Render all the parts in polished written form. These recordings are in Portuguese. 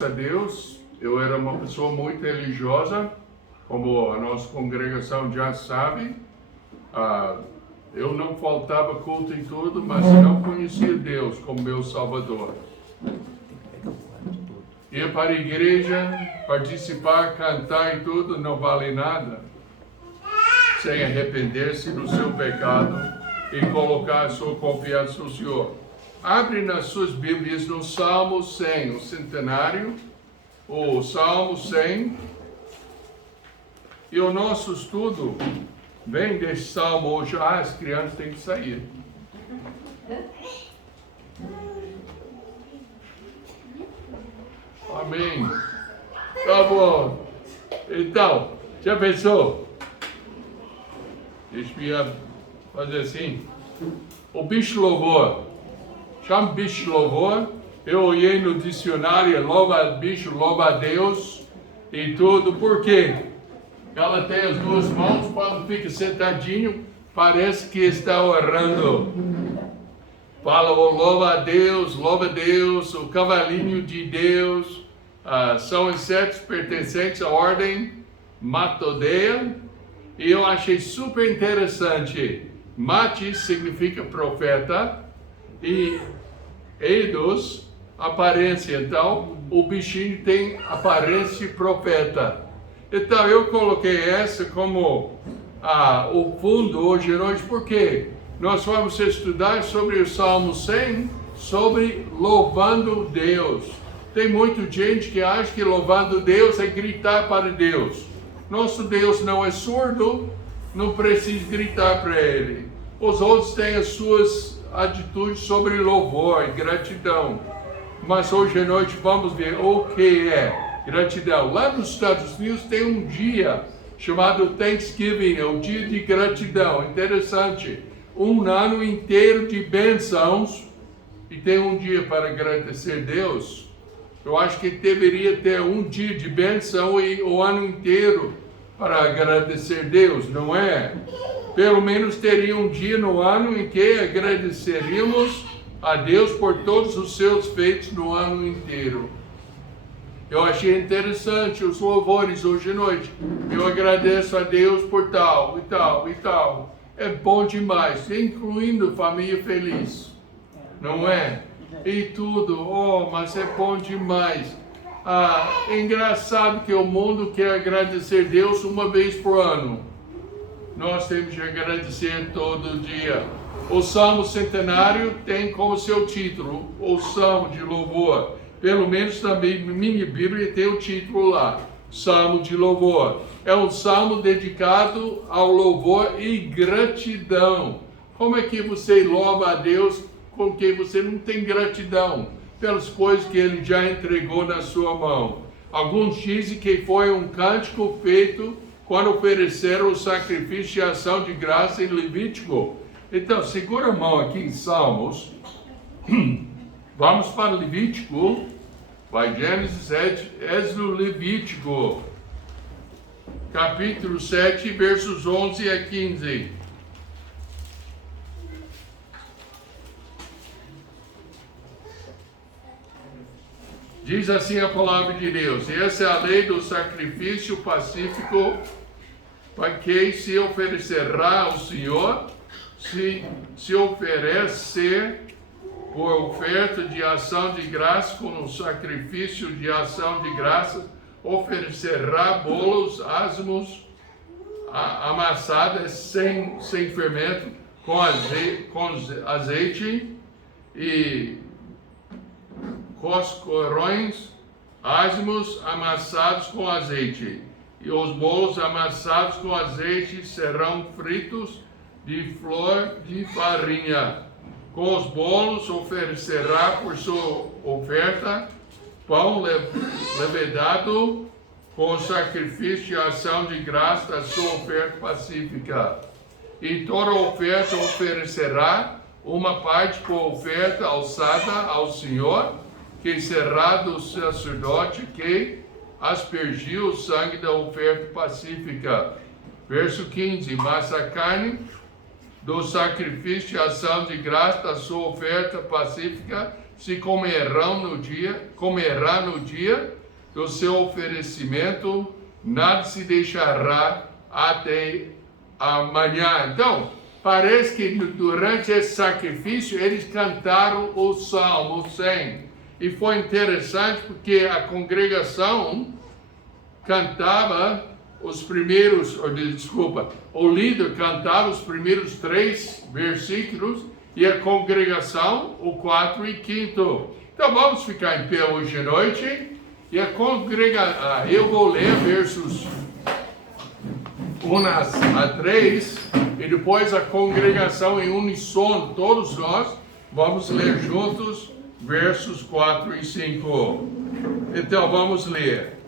a Deus, eu era uma pessoa muito religiosa, como a nossa congregação já sabe. Eu não faltava culto em tudo, mas não conhecia Deus como meu Salvador. Ir para a igreja, participar, cantar e tudo não vale nada, sem arrepender-se do seu pecado e colocar a sua confiança no Senhor. Abre nas suas Bíblias no Salmo 100, o centenário, o Salmo 100. E o nosso estudo vem desse Salmo hoje. As crianças têm que sair. Amém. Tá bom. Então, já pensou? Deixa eu fazer assim. O bicho louvor. Chama bicho louvor. Eu olhei no dicionário, louva bicho, louva a Deus e tudo. Por quê? Ela tem as duas mãos, quando fica sentadinho, parece que está orando. Fala, oh, louva a Deus, o cavalinho de Deus. São insetos pertencentes à ordem Matodeia. E eu achei super interessante. Mate significa profeta e Eidos, aparência. Então, o bichinho tem aparência de profeta. Então, eu coloquei essa como o fundo hoje à noite, porque nós vamos estudar sobre o Salmo 100, sobre louvando Deus. Tem muita gente que acha que louvando Deus é gritar para Deus. Nosso Deus não é surdo, não precisa gritar para Ele. Os outros têm as suas atitudes sobre louvor e gratidão. Mas hoje à noite vamos ver o que é gratidão. Lá nos Estados Unidos tem um dia chamado Thanksgiving, é o dia de gratidão. Interessante. Um ano inteiro de bênçãos e tem um dia para agradecer a Deus. Eu acho que deveria ter um dia de bênção e o ano inteiro para agradecer a Deus, não é? Pelo menos teria um dia no ano em que agradeceríamos a Deus por todos os seus feitos no ano inteiro. Eu achei interessante os louvores hoje à noite. Eu agradeço a Deus por tal e tal e tal. É bom demais, incluindo família feliz, não é? E tudo, mas é bom demais. É engraçado que o mundo quer agradecer a Deus uma vez por ano. Nós temos que agradecer todo dia. O Salmo Centenário tem como seu título o Salmo de Louvor. Pelo menos também minha Bíblia tem o título lá, Salmo de Louvor. É um salmo dedicado ao louvor e gratidão. Como é que você louva a Deus com quem você não tem gratidão pelas coisas que Ele já entregou na sua mão? Alguns dizem que foi um cântico feito quando ofereceram o sacrifício de ação de graça em Levítico. Então, segura a mão aqui em Salmos. Vamos para Levítico. Vai Gênesis 7, Êxodo, Levítico. Capítulo 7, versos 11 a 15. Diz assim a palavra de Deus: essa é a lei do sacrifício pacífico, para que se oferecerá ao Senhor, se oferecer por oferta de ação de graça, com um sacrifício de ação de graça, oferecerá bolos asmos, amassadas sem fermento, com azeite e coscorões asmos amassados com azeite. E os bolos amassados com azeite serão fritos de flor de farinha. Com os bolos oferecerá por sua oferta pão levedado com o sacrifício de ação de graça da sua oferta pacífica. E toda oferta oferecerá uma parte por oferta alçada ao Senhor, que será do sacerdote que aspergiu o sangue da oferta pacífica. Verso 15. Mas a carne do sacrifício de ação de graça da sua oferta pacífica se comerá no dia do seu oferecimento, nada se deixará até amanhã. Então, parece que durante esse sacrifício eles cantaram o Salmo 100. E foi interessante porque a congregação cantava os primeiros, o líder cantava os primeiros 3 versículos e a congregação o 4 e 5. Então vamos ficar em pé hoje à noite e eu vou ler versos 1 a 3 e depois a congregação em uníssono, todos nós vamos ler juntos versos 4 e 5. Então vamos ler.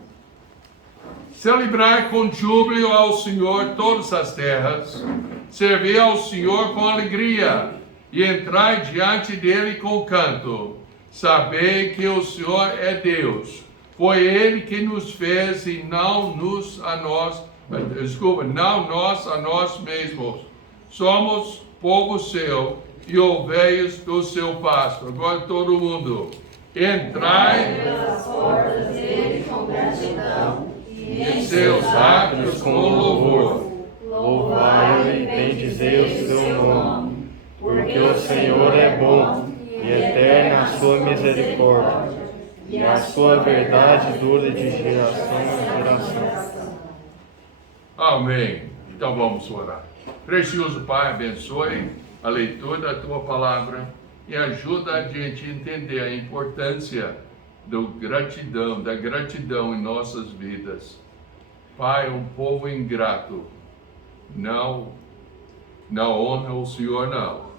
Celebrai com júbilo ao Senhor todas as terras, servi ao Senhor com alegria, e entrai diante dele com canto. Sabei que o Senhor é Deus. Foi ele que nos fez e não nós a nós mesmos. Somos povo seu e ovelhas do seu pasto. Agora todo mundo. Entrai pelas portas dele com gratidão e em seus átrios com louvor. Louvai-o e bendizei o seu nome, porque o Senhor é bom e eterna a sua misericórdia, e a sua verdade dura de geração em geração. Amém. Então vamos orar. Precioso Pai, abençoe a leitura da Tua Palavra e ajuda a gente a entender a importância da gratidão em nossas vidas. Pai, um povo ingrato não honra o Senhor, não.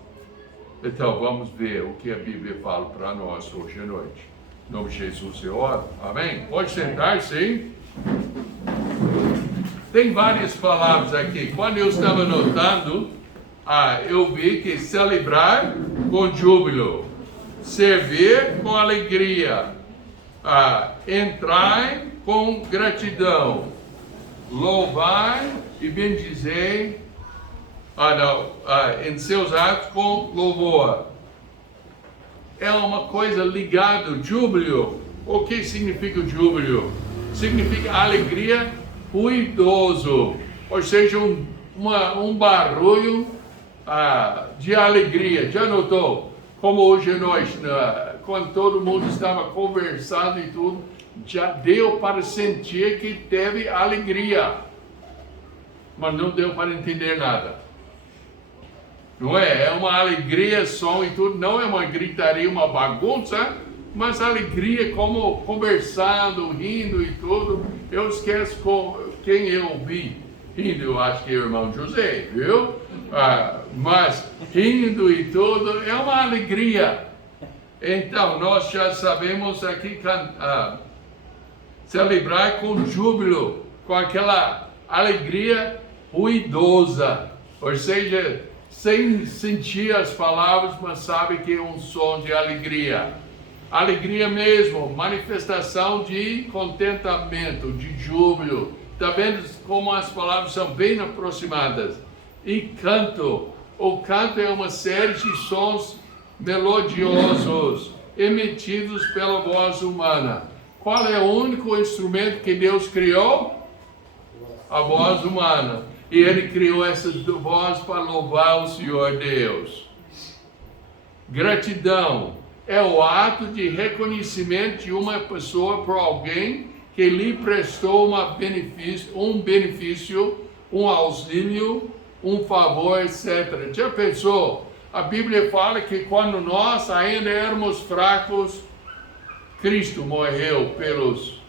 Então vamos ver o que a Bíblia fala para nós hoje à noite. Em nome de Jesus eu oro. Amém? Pode sentar, sim. Tem várias palavras aqui. Quando eu estava anotando, eu vi que celebrar com júbilo, servir com alegria, entrar com gratidão, louvar e bendizer em seus atos com louvor. É uma coisa ligada, júbilo. O que significa júbilo? Significa alegria ruidoso, ou seja, um barulho de alegria. Já notou como hoje à noite, quando todo mundo estava conversando e tudo, já deu para sentir que teve alegria, mas não deu para entender nada. Não é? É uma alegria, som e tudo, não é uma gritaria, uma bagunça, mas alegria como conversando, rindo e tudo. Eu esqueço quem eu vi rindo, eu acho que é o irmão José, viu? Mas rindo e tudo, é uma alegria. Então, nós já sabemos aqui celebrar com júbilo, com aquela alegria ruidosa, ou seja, sem sentir as palavras, mas sabe que é um som de alegria. Alegria mesmo, manifestação de contentamento, de júbilo. Está vendo como as palavras são bem aproximadas? E canto. O canto é uma série de sons melodiosos emitidos pela voz humana. Qual é o único instrumento que Deus criou? A voz humana. E Ele criou essa voz para louvar o Senhor Deus. Gratidão é o ato de reconhecimento de uma pessoa por alguém que lhe prestou um benefício, um auxílio, um favor, etc. Já pensou? A Bíblia fala que quando nós ainda éramos fracos, Cristo morreu pelos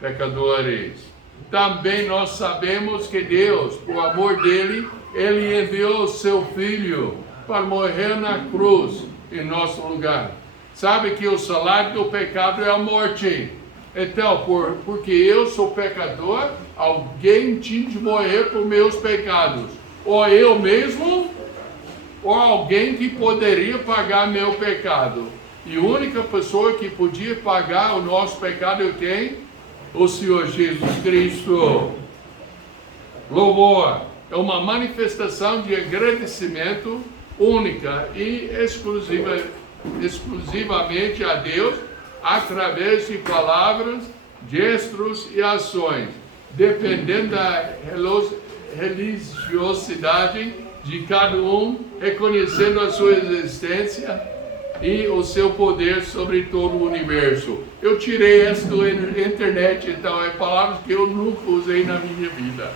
pecadores. Também nós sabemos que Deus, por amor dele, Ele enviou seu Filho para morrer na cruz em nosso lugar. Sabe que o salário do pecado é a morte. Então, porque eu sou pecador, alguém tinha de morrer por meus pecados. Ou eu mesmo, ou alguém que poderia pagar meu pecado. E a única pessoa que podia pagar o nosso pecado é quem? O Senhor Jesus Cristo. Louvor é uma manifestação de agradecimento única e exclusiva exclusivamente a Deus através de palavras, gestos e ações, dependendo da religiosidade de cada um, reconhecendo a sua existência e o seu poder sobre todo o universo. Eu tirei essa da internet, então é palavras que eu nunca usei na minha vida.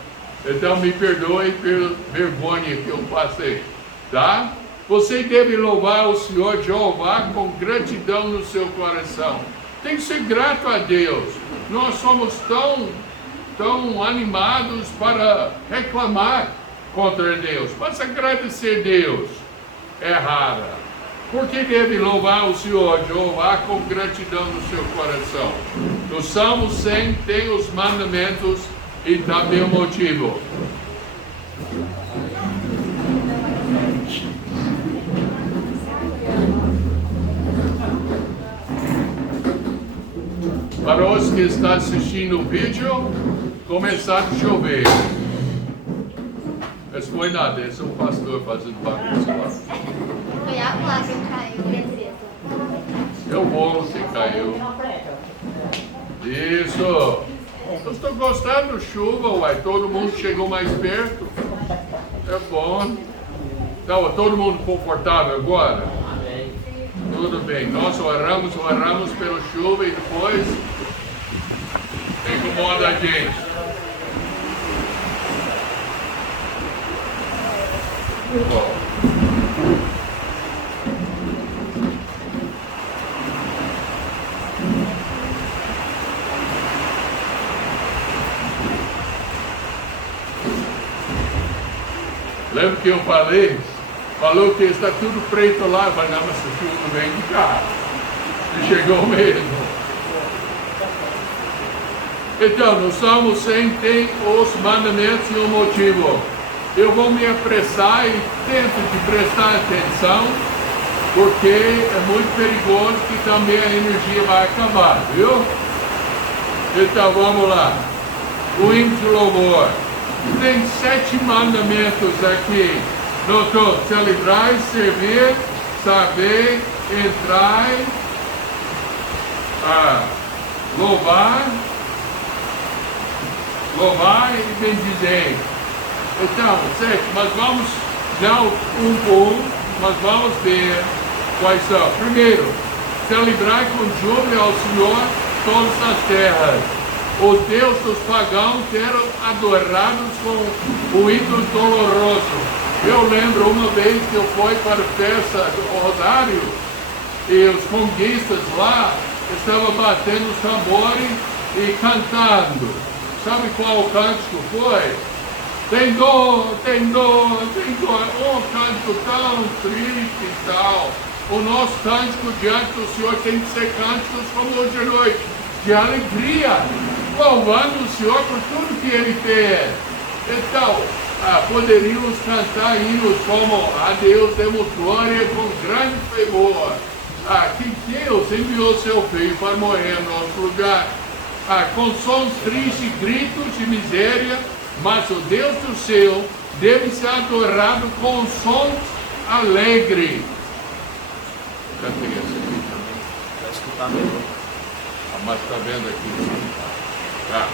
Então me perdoe pela vergonha que eu passei, tá? Você deve louvar o Senhor Jeová com gratidão no seu coração. Tem que ser grato a Deus. Nós somos tão animados para reclamar contra Deus, mas agradecer a Deus é rara. Porque deve louvar o Senhor Jeová com gratidão no seu coração. No Salmo 100 tem os mandamentos e também o motivo. Para os que estão assistindo o vídeo, começar a chover. Mas foi nada, esse é o pastor fazendo bagunça lá. Foi a placa que caiu, Beatriz. É o bolo que caiu. Isso. Eu estou gostando de chuva, uai. Todo mundo chegou mais perto. É bom. Então, todo mundo confortável agora? Tudo bem. Nós oramos pela chuva e depois incomoda a gente. Bom. Lembra que eu falou que está tudo preto lá, eu falei, não, mas esse filme não vem de cá. E chegou mesmo. Então, no Salmo 100 tem os mandamentos e o motivo. Eu vou me apressar e tento de prestar atenção, porque é muito perigoso que também a energia vai acabar, viu? Então, vamos lá. O hino de louvor. Tem 7 mandamentos aqui. Notou? Celebrar, servir, saber, entrar, louvar e bendizer. Então, 7, mas vamos não um por um, mas vamos ver quais são. Primeiro, celebrar com júbilo ao Senhor todas as terras. Os deuses dos pagãos eram adorados com o ídolo doloroso. Eu lembro uma vez que eu fui para a festa do Rosário e os conguistas lá estavam batendo os tambores e cantando. Sabe qual o cântico foi? Tem dor, tem dor, tem dor. Oh, cântico tão triste e tal. O nosso cântico diante do Senhor tem que ser cânticos como hoje à noite, de alegria, louvando o Senhor por tudo que Ele fez. Então, poderíamos cantar hinos como a Deus demos glória com grande fervor. Que Deus enviou seu Filho para morrer em nosso lugar. Com sons tristes e gritos de miséria, mas o Deus do céu deve ser adorado com sons alegres. Cantei essa aqui também. Vai escutar mesmo. Mas está vendo aqui. Tá.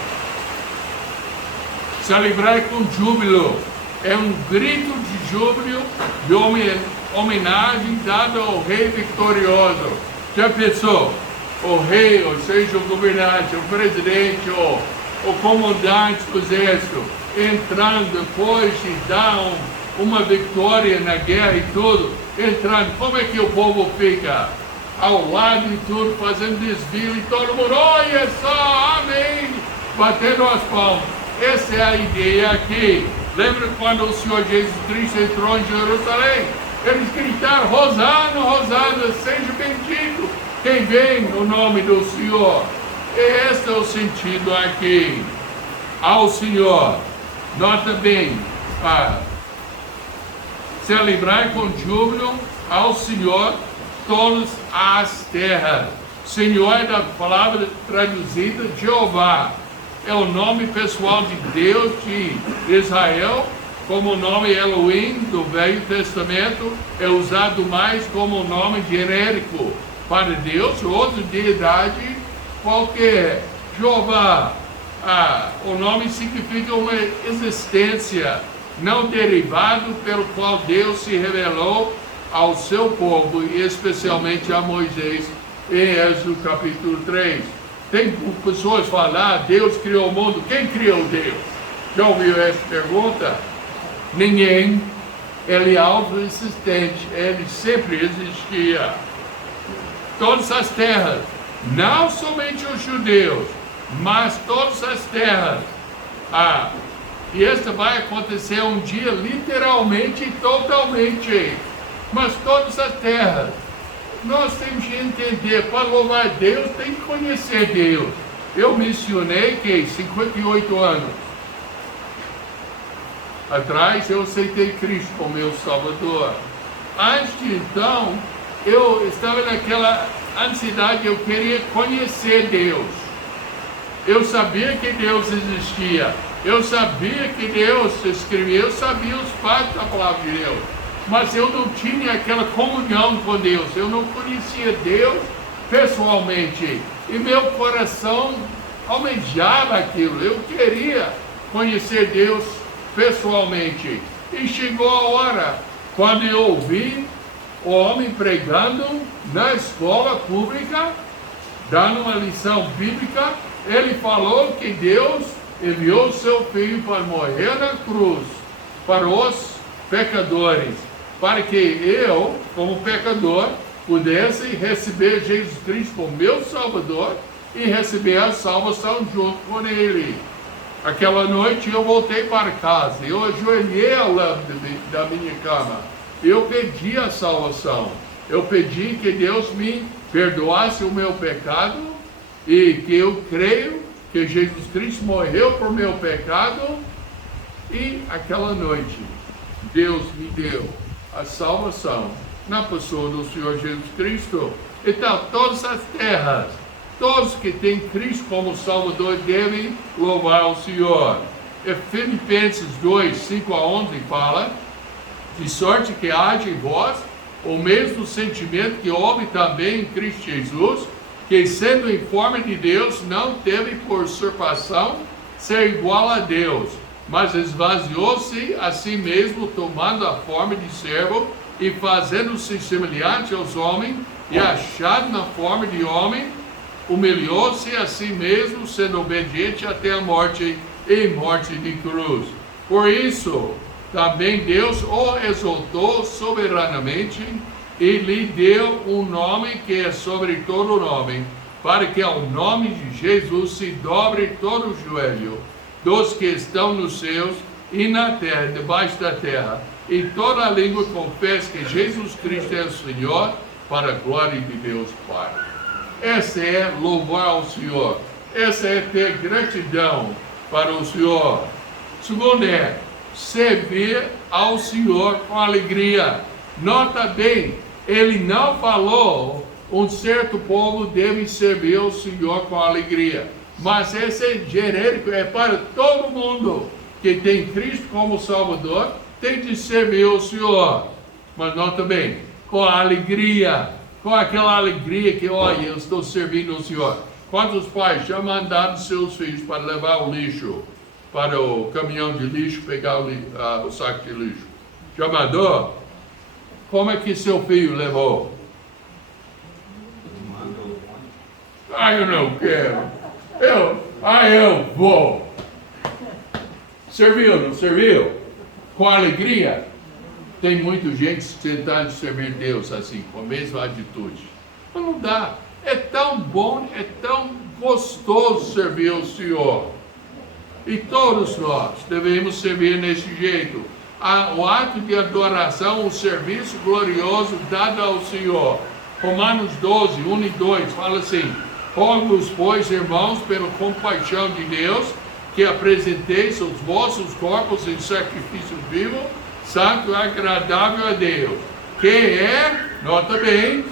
Celebrar com júbilo é um grito de júbilo, de homenagem dado ao rei vitorioso. Já pensou? O rei, ou seja, o governante, o presidente, o comandante do exército, entrando depois de dar uma vitória na guerra e tudo, entrando, como é que o povo fica? Ao lado de tudo, fazendo desfile, e todo mundo, olha só, amém, batendo as palmas. Essa é a ideia aqui. Lembra quando o Senhor Jesus Cristo entrou em Jerusalém? Eles gritaram, Hosana, Hosana, seja bendito quem vem no nome do Senhor. Esse é o sentido aqui. Ao Senhor, nota bem, celebrar com júbilo ao Senhor todas as terras. Senhor é da palavra traduzida Jeová. É o nome pessoal de Deus de Israel como o nome Elohim do Velho Testamento é usado mais como um nome genérico para Deus ou outra deidade qualquer. Jeová, o nome significa uma existência não derivado pelo qual Deus se revelou ao seu povo e especialmente a Moisés em Êxodo capítulo 3. Tem pessoas falar, Deus criou o mundo. Quem criou Deus? Já ouviu essa pergunta? Ninguém. Ele é autoexistente, ele sempre existia. Todas as terras, não somente os judeus, mas todas as terras. E esta vai acontecer um dia literalmente e totalmente. Mas todas as terras, nós temos que entender, para louvar Deus, tem que conhecer Deus. Eu mencionei que 58 anos atrás eu aceitei Cristo como meu Salvador. Antes de então, eu estava naquela ansiedade, eu queria conhecer Deus. Eu sabia que Deus existia, eu sabia que Deus escrevia, eu sabia os fatos da palavra de Deus, mas eu não tinha aquela comunhão com Deus, eu não conhecia Deus pessoalmente, e meu coração almejava aquilo, eu queria conhecer Deus pessoalmente. E chegou a hora, quando eu ouvi o homem pregando na escola pública, dando uma lição bíblica, ele falou que Deus enviou seu Filho para morrer na cruz, para os pecadores, para que eu, como pecador, pudesse receber Jesus Cristo como meu Salvador e receber a salvação junto com Ele. Aquela noite eu voltei para casa, eu ajoelhei ao lado da minha cama, eu pedi a salvação, eu pedi que Deus me perdoasse o meu pecado e que eu creio que Jesus Cristo morreu por meu pecado, e aquela noite Deus me deu a salvação na pessoa do Senhor Jesus Cristo. Então todas as terras, todos que têm Cristo como Salvador devem louvar o Senhor. Filipenses 2, 5 a 11 fala: de sorte que haja em vós o mesmo sentimento que houve também em Cristo Jesus, que sendo em forma de Deus, não teve por usurpação ser igual a Deus, mas esvaziou-se a si mesmo, tomando a forma de servo e fazendo-se semelhante aos homens, e achado na forma de homem, humilhou-se a si mesmo, sendo obediente até a morte e morte de cruz. Por isso, também Deus o exaltou soberanamente e lhe deu um nome que é sobre todo nome, para que ao nome de Jesus se dobre todo o joelho dos que estão nos céus e na terra, debaixo da terra, e toda a língua confesse que Jesus Cristo é o Senhor, para a glória de Deus Pai. Essa é louvar ao Senhor, essa é ter gratidão para o Senhor. Segundo é servir ao Senhor com alegria. Nota bem, ele não falou um certo povo deve servir ao Senhor com alegria, mas esse é genérico, é para todo mundo que tem Cristo como Salvador, tem de servir ao Senhor. Mas nota bem, com alegria, com aquela alegria que, olha, eu estou servindo ao Senhor. Quantos pais já mandaram seus filhos para levar o lixo para o caminhão de lixo, pegar o saco de lixo? Já mandou? Como é que seu filho levou? Eu não quero. Eu vou. Serviu, não serviu? Com alegria? Tem muita gente tentando servir Deus assim, com a mesma atitude. Mas não dá. É tão bom, é tão gostoso servir ao Senhor. E todos nós devemos servir desse jeito. O ato de adoração, o serviço glorioso dado ao Senhor. Romanos 12, 1 e 2 fala assim: rogo-vos, pois, irmãos, pela compaixão de Deus, que apresenteis os vossos corpos em sacrifício vivo, santo e agradável a Deus, que é, nota bem,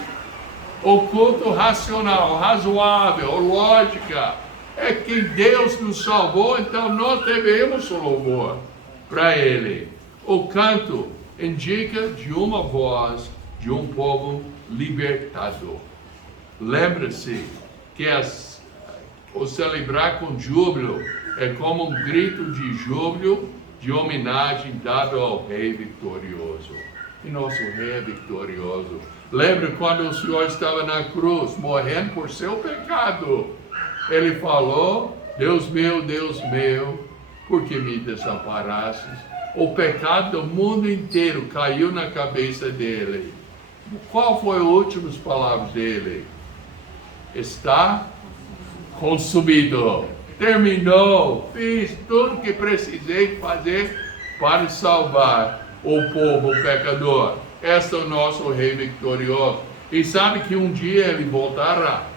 o culto racional, razoável, lógica. É que Deus nos salvou, então nós devemos louvor para Ele. O canto indica de uma voz de um povo libertado. Lembre-se que o celebrar com júbilo é como um grito de júbilo, de homenagem dado ao Rei vitorioso. E nosso Rei é vitorioso. Lembre quando o Senhor estava na cruz, morrendo por seu pecado. Ele falou: Deus meu, por que me desamparastes? O pecado do mundo inteiro caiu na cabeça dele. Qual foi as últimas palavras dele? Está consumido. Terminou. Fiz tudo que precisei fazer para salvar o povo pecador. Este é o nosso Rei vitorioso. E sabe que um dia ele voltará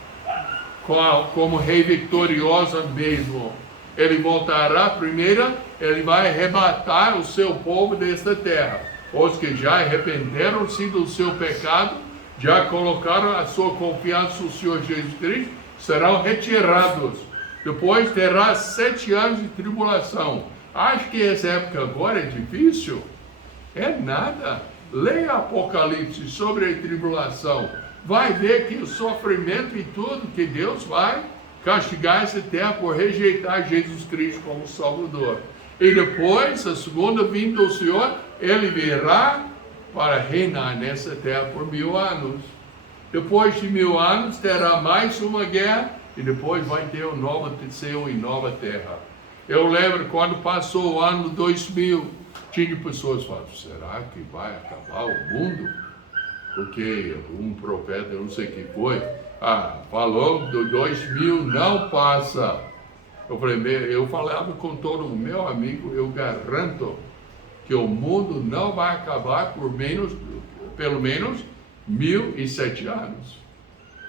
como Rei vitorioso mesmo. Ele voltará primeiro, ele vai arrebatar o seu povo desta terra. Os que já arrependeram-se do seu pecado, já colocaram a sua confiança no Senhor Jesus Cristo, serão retirados. Depois terá 7 anos de tribulação. Acho que essa época agora é difícil? É nada. Leia Apocalipse sobre a tribulação. Vai ver que o sofrimento e tudo, que Deus vai castigar essa terra por rejeitar Jesus Cristo como Salvador. E depois, a segunda vinda do Senhor, ele virá para reinar nessa terra por 1000 anos. Depois de 1000 anos, terá mais uma guerra e depois vai ter um novo céu e nova terra. Eu lembro quando passou o ano 2000, tinha pessoas falando: será que vai acabar o mundo? Porque um profeta, eu não sei quem foi, falou do 2000 não passa. Eu falava com todo o meu amigo, eu garanto que o mundo não vai acabar por pelo menos 1007 anos.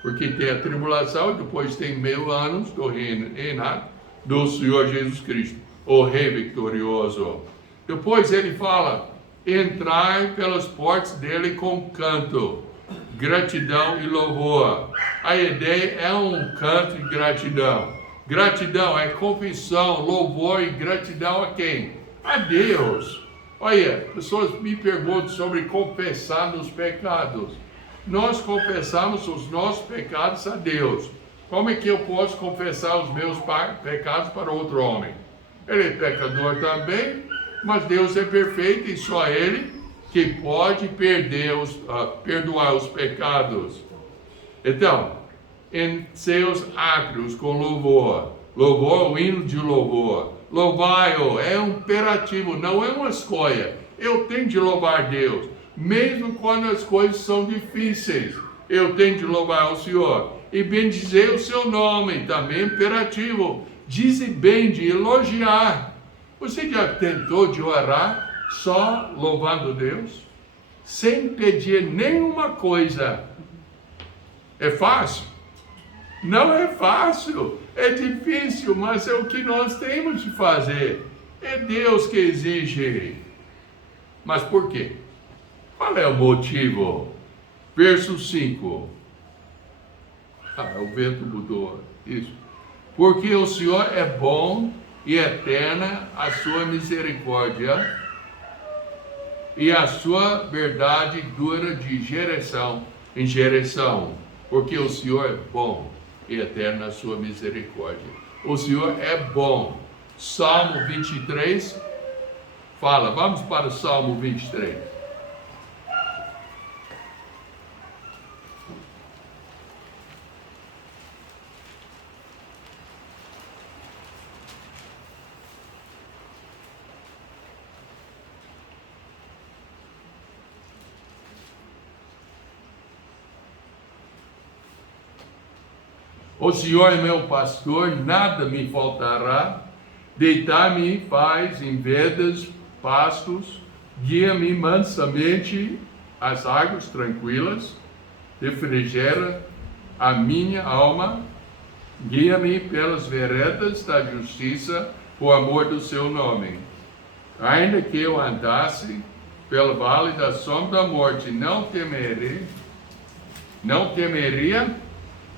Porque tem a tribulação e depois tem 1000 anos do reinado do Senhor Jesus Cristo, o Rei vitorioso. Depois ele fala: entrai pelas portas dele com canto, gratidão e louvor. A ideia é um canto de gratidão. Gratidão é confissão, louvor e gratidão a quem? A Deus. Olha, pessoas me perguntam sobre confessar os pecados. Nós confessamos os nossos pecados a Deus. Como é que eu posso confessar os meus pecados para outro homem? Ele é pecador também, mas Deus é perfeito e só Ele que pode perdoar os pecados. Então, em seus átrios com louvor, o hino de louvor, louvai-o, é um imperativo, não é uma escolha. Eu tenho de louvar Deus, mesmo quando as coisas são difíceis, eu tenho de louvar o Senhor, e bendizer o seu nome, também imperativo, dize bem, de elogiar. Você já tentou de orar só louvando Deus? Sem pedir nenhuma coisa? É fácil? Não é fácil, é difícil, mas é o que nós temos de fazer. É Deus que exige. Mas por quê? Qual é o motivo? Verso 5. O vento mudou. Isso. Porque o Senhor é bom e eterna a sua misericórdia, e a sua verdade dura de geração em geração. Porque o Senhor é bom e eterna a sua misericórdia. O Senhor é bom. Salmo 23 fala. Vamos para o Salmo 23. O Senhor é meu pastor, nada me faltará. Deitar-me faz em verdes pastos, guia-me mansamente às águas tranquilas, refrigera a minha alma, guia-me pelas veredas da justiça, por amor do seu nome. Ainda que eu andasse pelo vale da sombra da morte, não temeria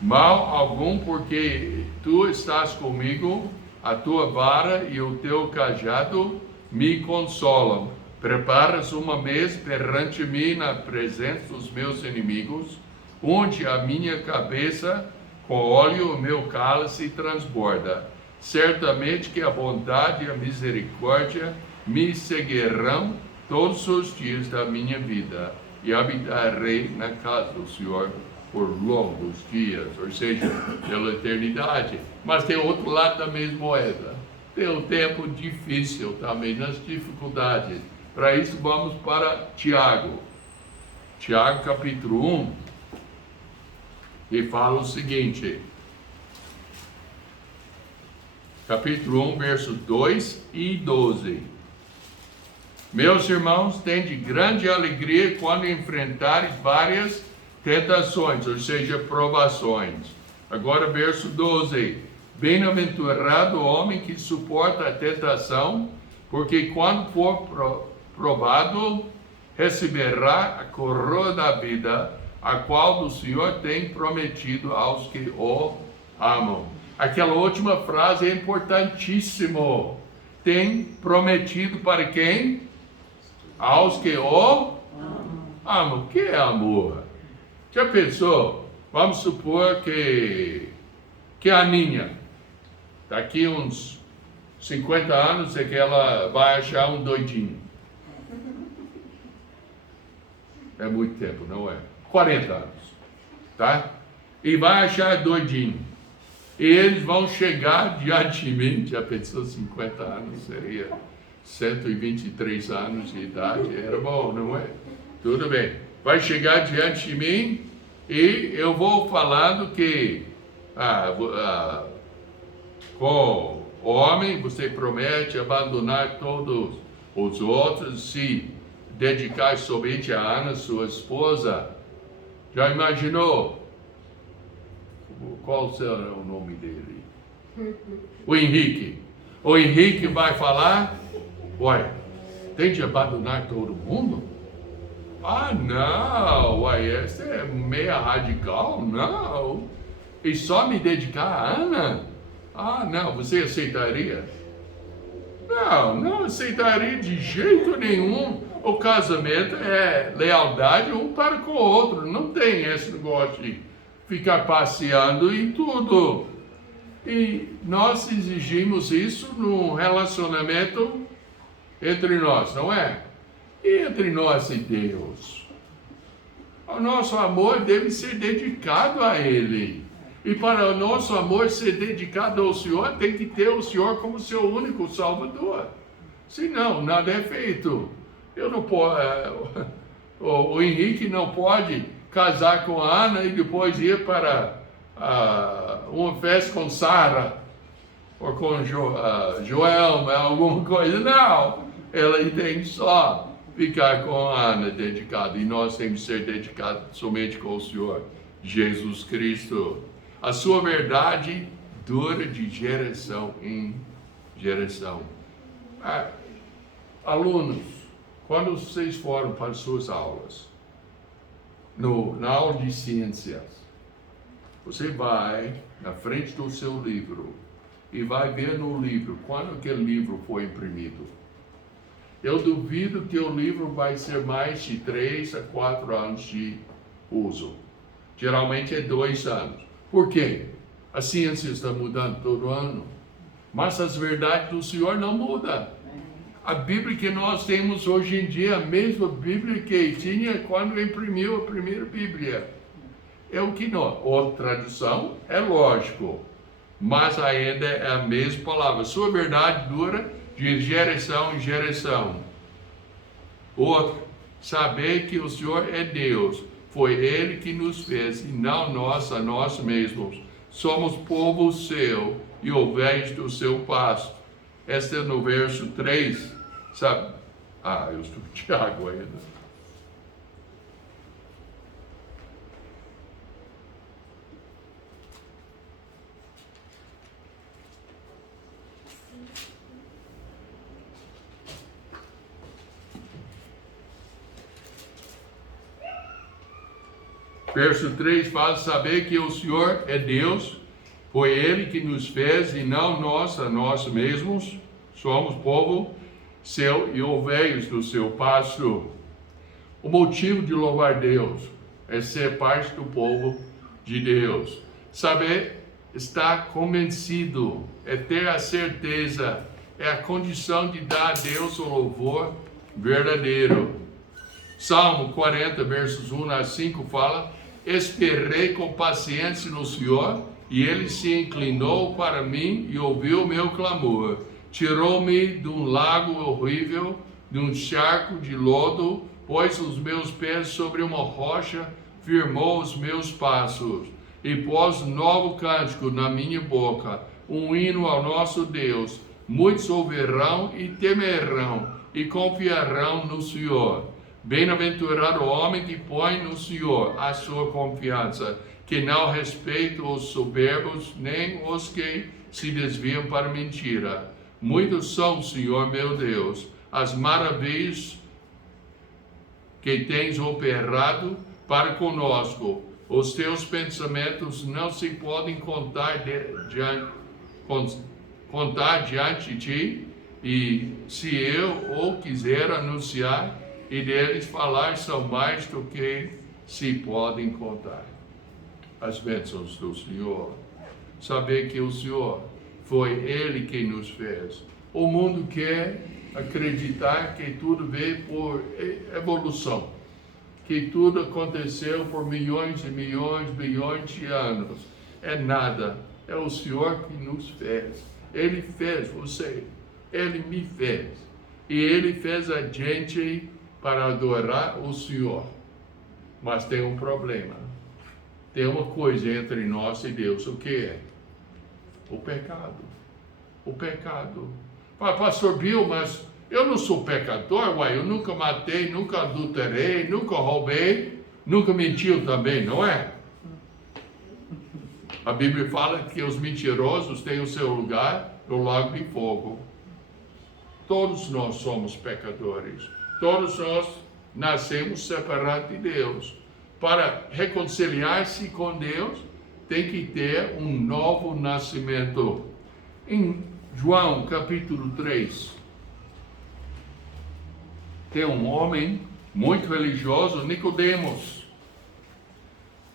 mal algum, porque tu estás comigo, a tua vara e o teu cajado me consolam. Preparas uma mesa perante mim na presença dos meus inimigos, onde a minha cabeça com óleo o meu cálice transborda. Certamente que a bondade e a misericórdia me seguirão todos os dias da minha vida, e habitarei na casa do Senhor por longos dias, ou seja, pela eternidade. Mas tem outro lado da mesma moeda. Tem um tempo difícil também, nas dificuldades. Para isso vamos para Tiago. Tiago capítulo 1, e fala o seguinte. Capítulo 1, versos 2 e 12. Meus irmãos, tende grande alegria quando enfrentares várias tentações, ou seja, provações. Agora, verso 12. Bem-aventurado o homem que suporta a tentação, porque quando for provado, receberá a coroa da vida, a qual o Senhor tem prometido aos que o amam. Aquela última frase é importantíssima. Tem prometido para quem? Aos que o amam. O que é amor? Já pensou? Vamos supor que a Aninha, daqui uns 50 anos, é que ela vai achar um doidinho. É muito tempo, não é? 40 anos, tá? E vai achar doidinho. E eles vão chegar diante de mim, já pensou 50 anos, seria 123 anos de idade, era bom, não é? Tudo bem. Vai chegar diante de mim e eu vou falando que com o homem você promete abandonar todos os outros, se dedicar somente a Ana, sua esposa. Já imaginou? Qual será o nome dele? O Henrique. O Henrique vai falar, uai, tem de abandonar todo mundo? Ah, não, uai, essa é meia radical, não. E só me dedicar a Ana? Ah, não, você aceitaria? Não aceitaria de jeito nenhum. O casamento é lealdade um para com o outro. Não tem esse negócio de ficar passeando em tudo. E nós exigimos isso num relacionamento entre nós, não é? E entre nós e Deus. O nosso amor deve ser dedicado a Ele. E para o nosso amor ser dedicado ao Senhor, tem que ter o Senhor como seu único Salvador. Senão, nada é feito. Eu não posso, o Henrique não pode casar com a Ana e depois ir para uma festa com Sara, ou com Joelma, alguma coisa. Não, ela tem só ficar com a Ana dedicada. E nós temos que ser dedicados somente com o Senhor Jesus Cristo. A sua verdade dura de geração em geração. Alunos, quando vocês foram para suas aulas, na aula de ciências, você vai na frente do seu livro e vai ver no livro quando aquele livro foi imprimido. Eu duvido que o livro vai ser mais de 3 a 4 anos de uso. Geralmente é 2 anos. Por quê? A ciência está mudando todo ano, mas as verdades do Senhor não mudam. A Bíblia que nós temos hoje em dia, a mesma Bíblia que tinha quando imprimiu a primeira Bíblia. É o que nós, outra tradução, é lógico, mas ainda é a mesma palavra. Sua verdade dura de geração em geração. Outro, saber que o Senhor é Deus. Foi Ele que nos fez, e não nós, a nós mesmos. Somos povo seu e ovelhas do seu pasto. Este é no verso 3, sabe? Eu estou em Tiago ainda. Verso 3 faz saber que o Senhor é Deus, foi Ele que nos fez e não nós a nós mesmos, somos povo e ovelhas do seu pasto. O motivo de louvar Deus é ser parte do povo de Deus. Saber, estar convencido, é ter a certeza, é a condição de dar a Deus o louvor verdadeiro. Salmo 40, versos 1 a 5 fala: esperei com paciência no Senhor, e Ele se inclinou para mim e ouviu o meu clamor. Tirou-me de um lago horrível, de um charco de lodo, pôs os meus pés sobre uma rocha, firmou os meus passos, e pôs um novo cântico na minha boca, um hino ao nosso Deus. Muitos ouvirão e temerão, e confiarão no Senhor. Bem-aventurado o homem que põe no Senhor a sua confiança, que não respeita os soberbos, nem os que se desviam para mentira. Muitos são, Senhor meu Deus, as maravilhas que tens operado para conosco. Os teus pensamentos não se podem contar diante de ti, e se eu o quiser anunciar e deles falar, são mais do que se podem contar. As bênçãos do Senhor. Saber que o Senhor foi Ele quem nos fez. O mundo quer acreditar que tudo veio por evolução, que tudo aconteceu por milhões e milhões, bilhões de anos. É nada, é o Senhor que nos fez. Ele fez você, Ele me fez. E Ele fez a gente para adorar o Senhor. Mas tem um problema. Tem uma coisa entre nós e Deus. O que é? O pecado. O pecado. Pastor Bill, mas eu não sou pecador, uai, eu nunca matei, nunca adulterei, nunca roubei, nunca mentiu também, não é? A Bíblia fala que os mentirosos têm o seu lugar no lago de fogo. Todos nós somos pecadores. Todos nós nascemos separados de Deus. Para reconciliar-se com Deus, tem que ter um novo nascimento. Em João capítulo 3, tem um homem muito religioso, Nicodemos.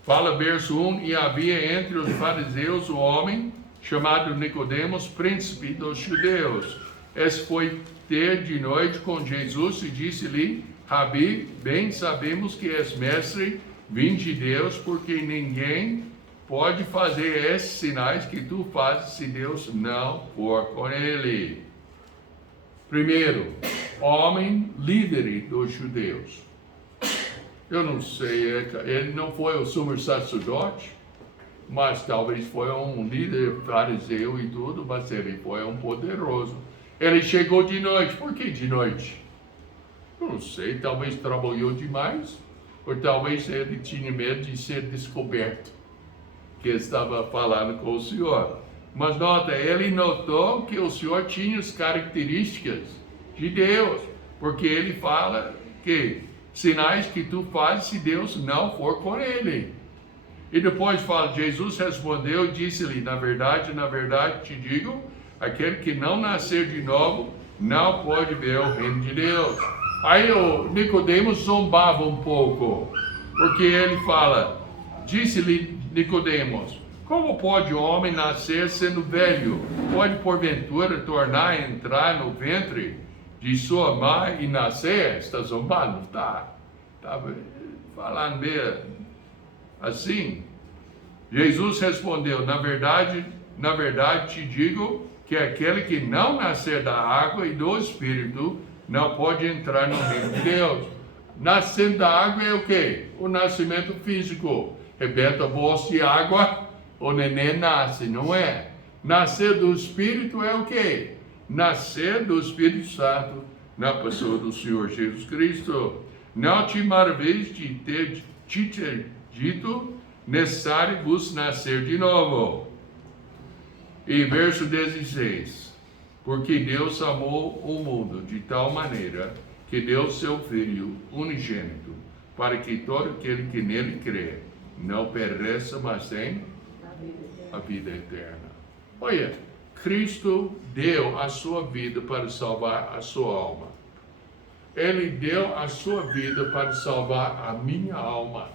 Fala verso 1, e havia entre os fariseus um homem chamado Nicodemos, príncipe dos judeus. Esse foi ter de noite com Jesus e disse-lhe: Rabi, bem sabemos que és mestre, vindo de Deus, porque ninguém pode fazer esses sinais que tu fazes se Deus não for com ele. Primeiro, homem líder dos judeus. Eu não sei, ele não foi o sumo sacerdote, mas talvez foi um líder fariseu e tudo, mas ele foi um poderoso. Ele chegou de noite. Por que de noite? Eu não sei, talvez trabalhou demais, ou talvez ele tinha medo de ser descoberto, que estava falando com o Senhor. Mas nota, ele notou que o Senhor tinha as características de Deus, porque ele fala que sinais que tu fazes se Deus não for com ele. E depois fala, Jesus respondeu e disse-lhe: na verdade te digo, aquele que não nascer de novo não pode ver o reino de Deus. Aí o Nicodemos zombava um pouco, porque ele fala, disse-lhe Nicodemos: como pode o homem nascer sendo velho? Pode porventura tornar a entrar no ventre de sua mãe e nascer? Está zombando? Está falando bem assim. Jesus respondeu: na verdade te digo que aquele que não nascer da água e do Espírito não pode entrar no reino de Deus. Nascendo da água é o quê? O nascimento físico. Rebenta a bolsa de água, o neném nasce, não é? Nascer do Espírito é o quê? Nascer do Espírito Santo na pessoa do Senhor Jesus Cristo. Não te maravilhes de ter dito, necessário vos nascer de novo. E verso 16, porque Deus amou o mundo de tal maneira que deu seu Filho unigênito, para que todo aquele que nele crê não pereça, mas tenha a vida eterna. Olha, Cristo deu a sua vida para salvar a sua alma. Ele deu a sua vida para salvar a minha alma.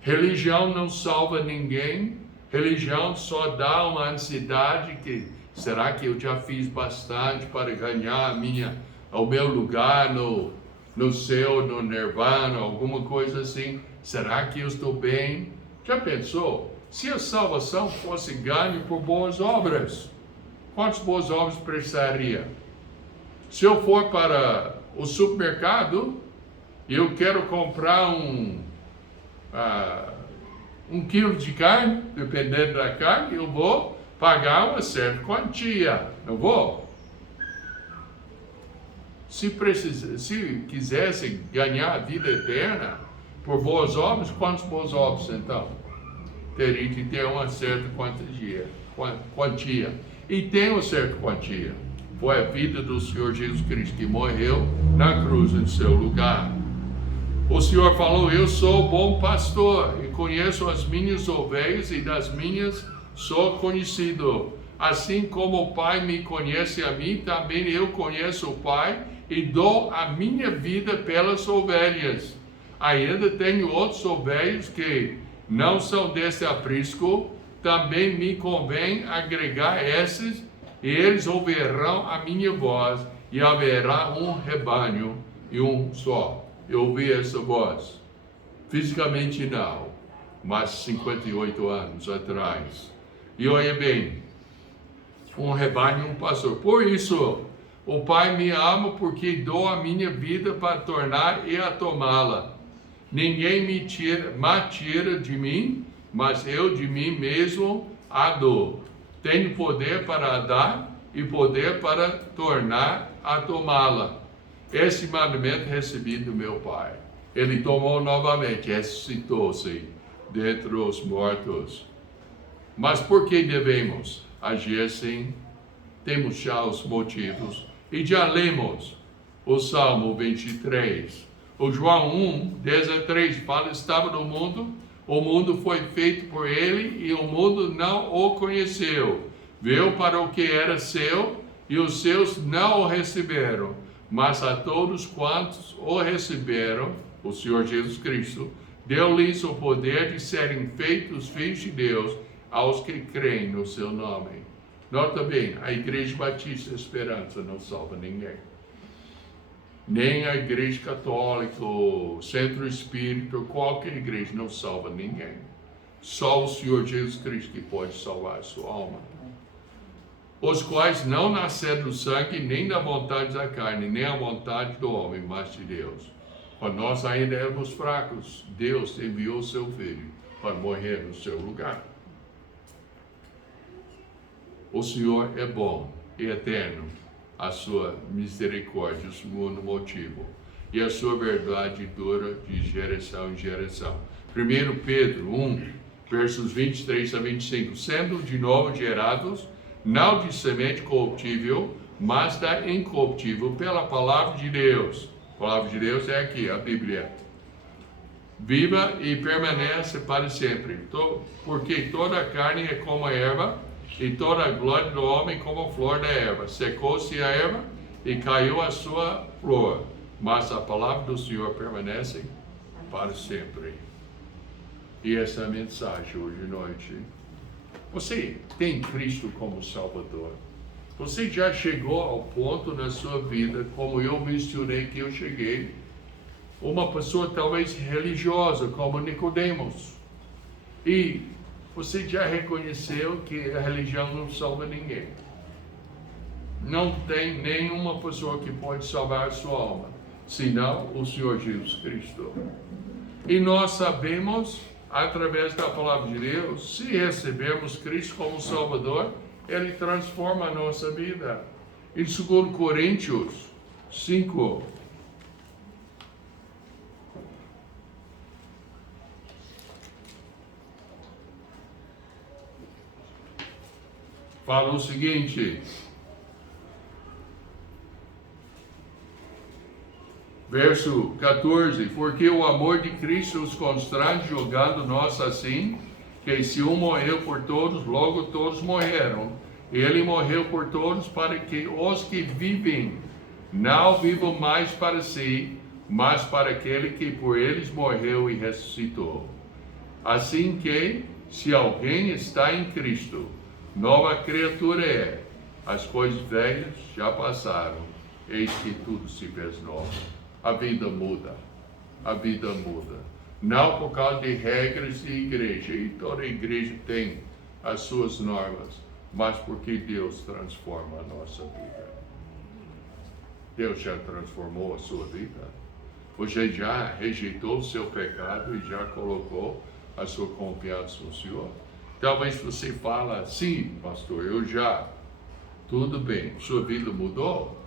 Religião não salva ninguém. Religião só dá uma ansiedade que será que eu já fiz bastante para ganhar o meu lugar no céu, no nirvana, alguma coisa assim? Será que eu estou bem? Já pensou? Se a salvação fosse ganha por boas obras, quantas boas obras precisaria? Se eu for para o supermercado e eu quero comprar um quilo de carne, dependendo da carne, eu vou pagar uma certa quantia, não vou? Se quisesse ganhar a vida eterna por boas obras, quantas boas obras então? Teria que ter uma certa quantia. E tem uma certa quantia. Foi a vida do Senhor Jesus Cristo que morreu na cruz em seu lugar. O Senhor falou: eu sou o bom pastor e conheço as minhas ovelhas e das minhas sou conhecido. Assim como o Pai me conhece a mim, também eu conheço o Pai e dou a minha vida pelas ovelhas. Ainda tenho outros ovelhas que não são desse aprisco, também me convém agregar esses, e eles ouvirão a minha voz, e haverá um rebanho e um só. Eu ouvi essa voz, fisicamente não, mas 58 anos atrás. E olha bem, um rebanho e um pastor. Por isso, o Pai me ama, porque dou a minha vida para tornar e a tomá-la. Ninguém me tira de mim, mas eu de mim mesmo a dou. Tenho poder para a dar e poder para tornar a tomá-la. Esse mandamento recebi do meu Pai. Ele tomou novamente, ressuscitou-se dentre os mortos. Mas por que devemos agir assim? Temos já os motivos. E já lemos o Salmo 23. O João 1, 10-3 fala: estava no mundo, o mundo foi feito por ele e o mundo não o conheceu. Veio para o que era seu e os seus não o receberam. Mas a todos quantos o receberam, o Senhor Jesus Cristo, deu-lhes o poder de serem feitos filhos de Deus aos que creem no seu nome. Nota bem, a Igreja Batista Esperança não salva ninguém. Nem a Igreja Católica, o Centro Espírita, qualquer igreja não salva ninguém. Só o Senhor Jesus Cristo que pode salvar a sua alma. Os quais não nasceram do sangue, nem da vontade da carne, nem a vontade do homem, mas de Deus. Quando nós ainda éramos fracos, Deus enviou seu Filho para morrer no seu lugar. O Senhor é bom e eterno. A sua misericórdia, o segundo motivo, e a sua verdade dura de geração em geração. 1 Pedro 1, versos 23-25, sendo de novo gerados, não de semente corruptível, mas da incorruptível, pela palavra de Deus. A palavra de Deus é aqui, a Bíblia. Viva e permanece para sempre, porque toda a carne é como a erva, e toda a glória do homem como a flor da erva. Secou-se a erva e caiu a sua flor, mas a palavra do Senhor permanece para sempre. E essa é a mensagem hoje à noite. Você tem Cristo como Salvador? Você já chegou ao ponto na sua vida, como eu mencionei que eu cheguei, uma pessoa talvez religiosa, como Nicodemos, e você já reconheceu que a religião não salva ninguém. Não tem nenhuma pessoa que pode salvar a sua alma, senão o Senhor Jesus Cristo. E nós sabemos, através da palavra de Deus, se recebermos Cristo como Salvador, Ele transforma a nossa vida. Em 2 Coríntios 5, fala o seguinte, verso 14: porque o amor de Cristo os constrange, julgando nós assim, que se um morreu por todos, logo todos morreram, Ele morreu por todos para que os que vivem não vivam mais para si, mas para aquele que por eles morreu e ressuscitou. Assim que, se alguém está em Cristo, nova criatura é. As coisas velhas já passaram, eis que tudo se fez novo. A vida muda, a vida muda. Não por causa de regras de igreja, e toda igreja tem as suas normas, mas porque Deus transforma a nossa vida. Deus já transformou a sua vida. Você já rejeitou o seu pecado e já colocou a sua confiança no Senhor? Talvez você fala, sim, pastor, eu já. Tudo bem, sua vida mudou?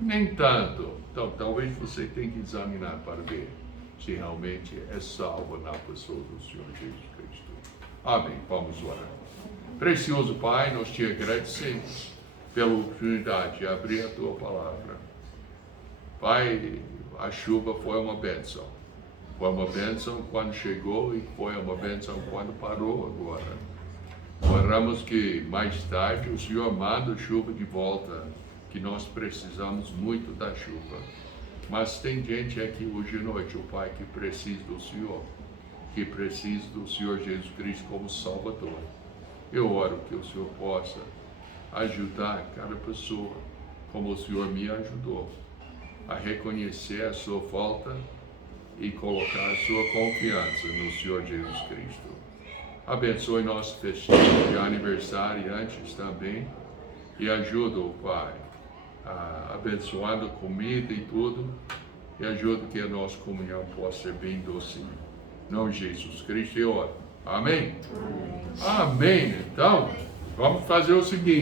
Nem tanto. Então, talvez você tenha que examinar para ver se realmente é salvo na pessoa do Senhor Jesus Cristo. Amém. Vamos orar. Precioso Pai, nós te agradecemos pela oportunidade de abrir a tua palavra. Pai, a chuva foi uma bênção. Foi uma bênção quando chegou e foi uma bênção quando parou agora. Oramos que mais tarde o Senhor manda a chuva de volta, que nós precisamos muito da chuva. Mas tem gente aqui hoje à noite, o Pai, que precisa do Senhor, que precisa do Senhor Jesus Cristo como Salvador. Eu oro que o Senhor possa ajudar cada pessoa, como o Senhor me ajudou, a reconhecer a sua falta e colocar a sua confiança no Senhor Jesus Cristo. Abençoe nosso festivo de aniversariantes também e ajuda o Pai, abençoando a comida e tudo, e ajuda que a nossa comunhão possa ser bem docinha. Em nome de Jesus Cristo eu oro. Amém? Amém. Então, vamos fazer o seguinte.